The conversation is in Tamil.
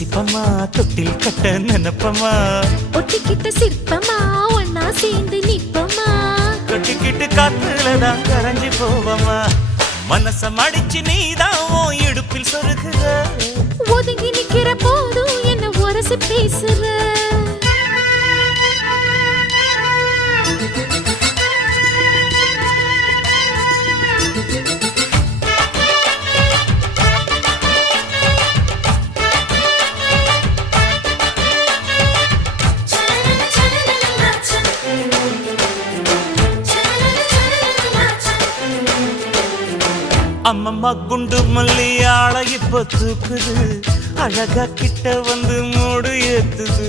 ரசிப்பமா தொட்டில் கட்ட நினைப்பமா ஒட்டிக்கிட்ட சிற்பமா ஒன்னா சேர்ந்து நிப்பமா கட்டிக்கிட்டு காத்துலதான் கரைஞ்சி போவமா மனச மடிச்சு நீதான் இடுப்பில் சொருகுற ஒதுங்கி நிக்கிற போதும் என்ன உரசி பேசுற அம்மம்மா குண்டு மல்லி ஆள இப்ப தூக்குது அழகா கிட்ட வந்து மூடு ஏத்துது